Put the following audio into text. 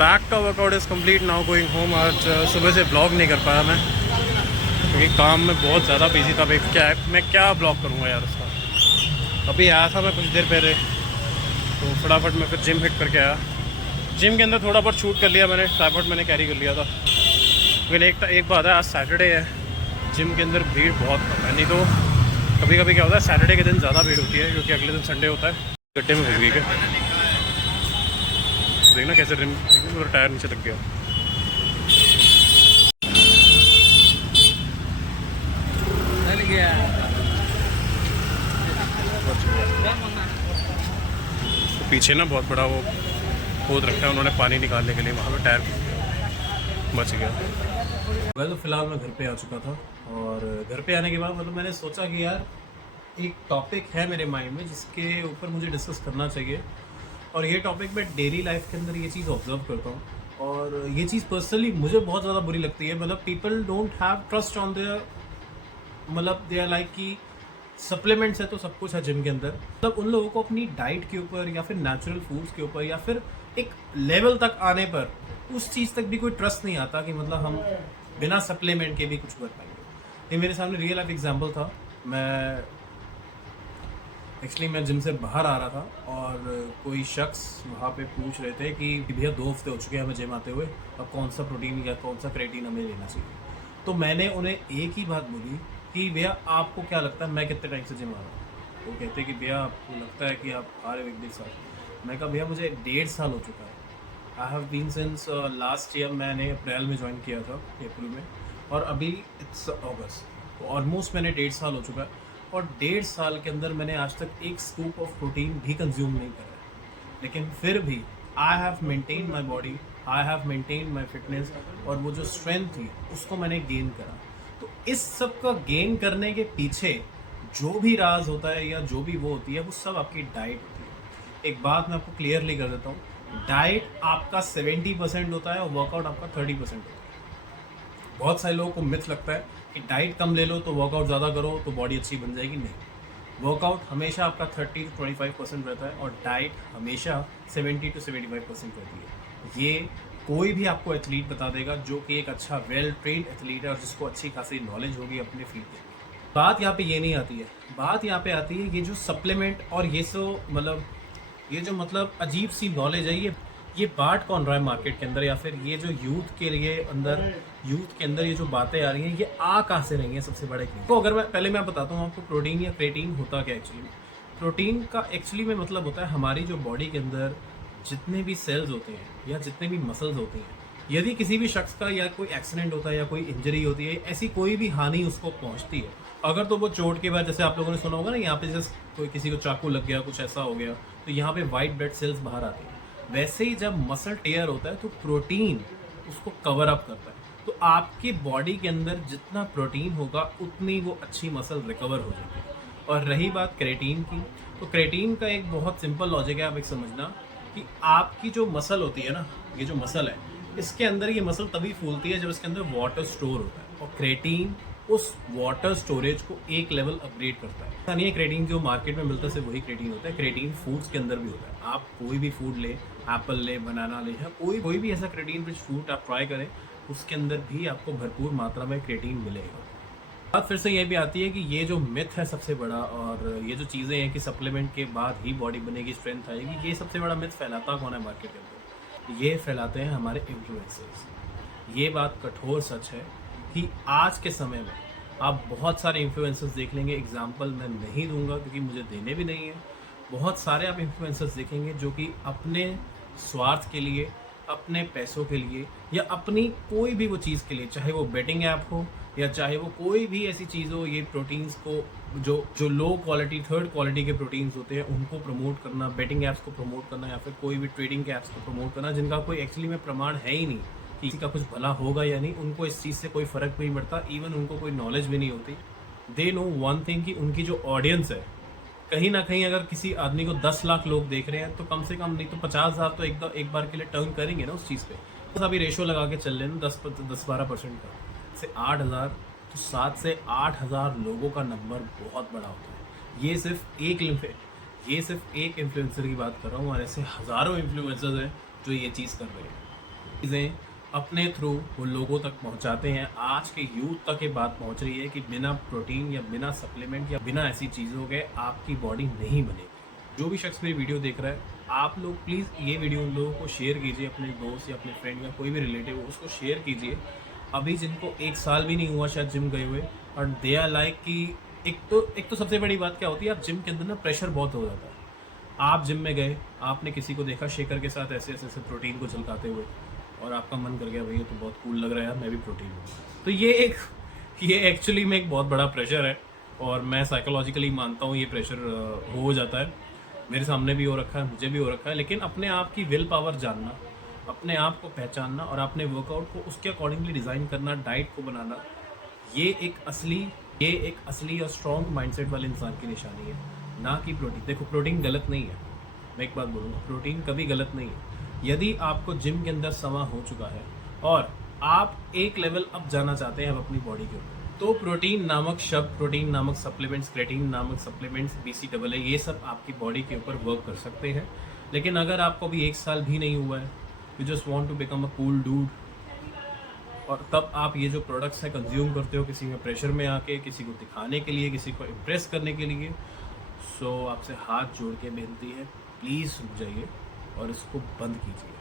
Back का workout is complete now going home. आज सुबह से ब्लॉग नहीं कर पाया मैं क्योंकि काम में बहुत ज़्यादा बिजी था। भाई मैं क्या ब्लॉग करूँगा यार उसका। अभी आया था मैं कुछ देर पहले, तो फटाफट मैं फिर जिम हिट करके आया। जिम के अंदर थोड़ा बहुत शूट कर लिया मैंने, ट्राइपॉड मैंने कैरी कर लिया था। लेकिन एक बात है, आज सैटरडे है, जिम के अंदर भीड़ बहुत कम है। नहीं तो कभी कभी क्या होता है, सैटरडे के दिन ज़्यादा भीड़ होती है क्योंकि अगले दिन संडे होता है। गड्ढे में घुस गई क्या, देखना कैसे रिम, पूरा टायर नीचे लग गया। तो पीछे ना बहुत बड़ा वो खोद रखा है उन्होंने पानी निकालने के लिए, वहाँ पे टायर बच गया। तो फिलहाल मैं घर पे आ चुका था और घर पे आने के बाद मतलब मैंने सोचा कि यार एक टॉपिक है मेरे माइंड में जिसके ऊपर मुझे डिस्कस करना चाहिए। और ये टॉपिक मैं डेली लाइफ के अंदर ये चीज़ ऑब्जर्व करता हूँ और ये चीज़ पर्सनली मुझे बहुत ज़्यादा बुरी लगती है। मतलब people don't have trust on their, मतलब दे आर लाइक कि सप्लीमेंट्स है तो सब कुछ है जिम के अंदर। मतलब उन लोगों को अपनी डाइट के ऊपर या फिर नेचुरल फूड्स के ऊपर या फिर एक लेवल तक आने पर उस चीज़ तक भी कोई ट्रस्ट नहीं आता कि मतलब हम बिना सप्लीमेंट के भी कुछ कर पाएंगे। ये मेरे सामने रियल लाइफ एग्जाम्पल था। मैं जिम से बाहर आ रहा था और कोई शख्स वहाँ पे पूछ रहे थे कि भैया 2 हफ्ते हो चुके हैं हमें जिम आते हुए, अब कौन सा प्रोटीन या कौन सा क्रेटीन हमें लेना चाहिए। तो मैंने उन्हें एक ही बात बोली कि भैया आपको क्या लगता है मैं कितने टाइम से जिम आ रहा हूँ। वो कहते कि भैया आपको लगता है कि आप आ रहे हो 1-1.5 साल। मैं कहा भैया मुझे 1.5 साल हो चुका है। I have been since last year, मैंने अप्रैल में ज्वाइन किया था, अप्रैल में, और अभी इट्स अगस्त, ऑलमोस्ट मैंने 1.5 साल हो चुका है। और 1.5 साल के अंदर मैंने आज तक एक स्कूप ऑफ प्रोटीन भी कंज्यूम नहीं करा है। लेकिन फिर भी I have maintain my body, I have maintain my fitness, और वो जो स्ट्रेंथ थी उसको मैंने गेन करा। तो इस सब का गेन करने के पीछे जो भी राज होता है या जो भी वो होती है, वो सब आपकी डाइट होती है। एक बात मैं आपको क्लियरली कर देता हूँ, डाइट आपका 70% होता है और वर्कआउट आपका 30% होता है। बहुत सारे लोगों को मिथ लगता है कि डाइट कम ले लो तो वर्कआउट ज़्यादा करो तो बॉडी अच्छी बन जाएगी। नहीं, वर्कआउट हमेशा आपका 30 to 25% रहता है और डाइट हमेशा 70 to 75% रहती है। ये कोई भी आपको एथलीट बता देगा जो कि एक अच्छा वेल ट्रेन्ड एथलीट है और जिसको अच्छी खासी नॉलेज होगी अपने फील्ड की। बात यहाँ पे ये नहीं आती है, बात यहाँ पे आती है ये जो सप्लीमेंट और ये जो मतलब अजीब सी नॉलेज है, ये बांट कौन रहा है मार्केट के अंदर, या फिर ये जो यूथ के अंदर ये जो बातें आ रही हैं, ये आ कहाँ से रही हैं। सबसे बड़ा तो अगर मैं बताता हूँ आपको प्रोटीन या क्रेटीन होता क्या एक्चुअली। प्रोटीन का एक्चुअली में मतलब होता है हमारी जो बॉडी के अंदर जितने भी सेल्स होते हैं या जितने भी मसल्स होते हैं, यदि किसी भी शख्स का या कोई एक्सीडेंट होता है या कोई इंजरी होती है, ऐसी कोई भी हानि उसको पहुंचती है, अगर तो वो चोट के बाद, जैसे आप लोगों ने सुना होगा ना, यहाँ पे जैसे कोई किसी को चाकू लग गया, कुछ ऐसा हो गया, तो यहाँ पे वाइट ब्लड सेल्स बाहर आती हैं। वैसे ही जब मसल टेयर होता है तो प्रोटीन उसको कवर अप करता है। तो आपकी बॉडी के अंदर जितना प्रोटीन होगा उतनी वो अच्छी मसल रिकवर हो जाएगी। और रही बात क्रेटीन की, तो क्रेटीन का एक बहुत सिंपल लॉजिक है, आप एक समझना कि आपकी जो मसल होती है ना, ये जो मसल है, इसके अंदर ये मसल तभी फूलती है जब इसके अंदर वाटर स्टोर होता है, और क्रेटीन उस वाटर स्टोरेज को एक लेवल अपग्रेड करता है। ऐसा नहीं है क्रेटीन जो मार्केट में मिलता है सिर्फ वही क्रेटीन होता है, क्रेटीन फूड्स के अंदर भी होता है। आप कोई भी फूड ले, एप्पल ले, बनाना ले, या कोई भी ऐसा क्रेटीन रिच फूड आप ट्राई करें, उसके अंदर भी आपको भरपूर मात्रा में क्रेटीन मिलेगा। बात फिर से ये भी आती है कि ये जो मिथ है सबसे बड़ा, और ये जो चीज़ें हैं कि सप्लीमेंट के बाद ही बॉडी बनेगी, स्ट्रेंथ आएगी, ये सबसे बड़ा मिथ फैलाता कौन है मार्केट के अंदर? ये फैलाते हैं हमारे इन्फ्लुएंसर्स। ये बात कठोर सच है कि आज के समय में आप बहुत सारे इन्फ्लुएंसर्स देख लेंगे, एग्जाम्पल मैं नहीं दूंगा क्योंकि मुझे देने भी नहीं है। बहुत सारे आप इन्फ्लुएंसर्स देखेंगे जो कि अपने स्वार्थ के लिए, अपने पैसों के लिए, या अपनी कोई भी वो चीज़ के लिए, चाहे वो बेटिंग ऐप हो या चाहे वो कोई भी ऐसी चीज़ हो, ये प्रोटीन्स को जो लो क्वालिटी, थर्ड क्वालिटी के प्रोटीन्स होते हैं उनको प्रमोट करना, बेटिंग ऐप्स को प्रमोट करना, या फिर कोई भी ट्रेडिंग के ऐप्स को प्रमोट करना जिनका कोई एक्चुअली में प्रमाण है ही नहीं कि किसी का कुछ भला होगा या नहीं। उनको इस चीज़ से कोई फ़र्क नहीं पड़ता, इवन उनको कोई नॉलेज भी नहीं होती। दे नो वन थिंग कि उनकी जो ऑडियंस है, कहीं ना कहीं अगर किसी आदमी को 10 लाख लोग देख रहे हैं तो कम से कम नहीं तो 50,000 तो एक बार के लिए टर्न करेंगे ना उस चीज़ पे। बस अभी रेशो लगा के चल रहे हैं 10-12% का, से 8,000, तो 7 से 8,000 लोगों का नंबर बहुत बड़ा होता है। ये सिर्फ एक इन्फ्लुएंसर की बात कर रहा हूँ, और ऐसे हज़ारों इन्फ्लुएंसर्स हैं जो ये चीज़ कर रहे हैं। चीज़ें अपने थ्रू वो लोगों तक पहुंचाते हैं। आज के यूथ तक ये बात पहुंच रही है कि बिना प्रोटीन या बिना सप्लीमेंट या बिना ऐसी चीज़ों के आपकी बॉडी नहीं बनेगी। जो भी शख्स मेरी वीडियो देख रहा है, आप लोग प्लीज़ ये वीडियो उन लोगों को शेयर कीजिए, अपने दोस्त या अपने फ्रेंड या कोई भी रिलेटिव हो उसको शेयर कीजिए, अभी जिनको 1 साल भी नहीं हुआ शायद जिम गए हुए, और दे आर लाइक कि एक तो सबसे बड़ी बात क्या होती है, आप जिम के अंदर ना प्रेशर बहुत हो जाता है। आप जिम में गए, आपने किसी को देखा शेकर के साथ ऐसे प्रोटीन को झलकाते हुए, और आपका मन कर गया, भैया तो बहुत कूल लग रहा है यार, मैं भी प्रोटीन लूँ। तो ये एक्चुअली में एक बहुत बड़ा प्रेशर है, और मैं साइकोलॉजिकली मानता हूँ ये प्रेशर हो जाता है। मेरे सामने भी हो रखा है, मुझे भी हो रखा है। लेकिन अपने आप की विल पावर जानना, अपने आप को पहचानना और अपने वर्कआउट को उसके अकॉर्डिंगली डिज़ाइन करना, डाइट को बनाना, ये एक असली और स्ट्रॉन्ग माइंडसेट वाले इंसान की निशानी है, ना कि प्रोटीन। देखो, प्रोटीन गलत नहीं है, मैं एक बात बोलूँगा, प्रोटीन कभी गलत नहीं है। यदि आपको जिम के अंदर समा हो चुका है और आप एक लेवल अप जाना चाहते हैं अपनी बॉडी के ऊपर, तो प्रोटीन नामक शब्द, प्रोटीन नामक सप्लीमेंट्स, क्रेटीन नामक सप्लीमेंट्स, BCAA, ये सब आपकी बॉडी के ऊपर वर्क कर सकते हैं। लेकिन अगर आपको अभी 1 साल भी नहीं हुआ है, you just want to become a cool dude, और तब आप ये जो प्रोडक्ट्स हैं कंज्यूम करते हो किसी में प्रेशर में आके, किसी को दिखाने के लिए, किसी को इम्प्रेस करने के लिए, सो आपसे हाथ जोड़ के बेनती है, प्लीज़ रुक जाइए और इसको बंद कीजिए।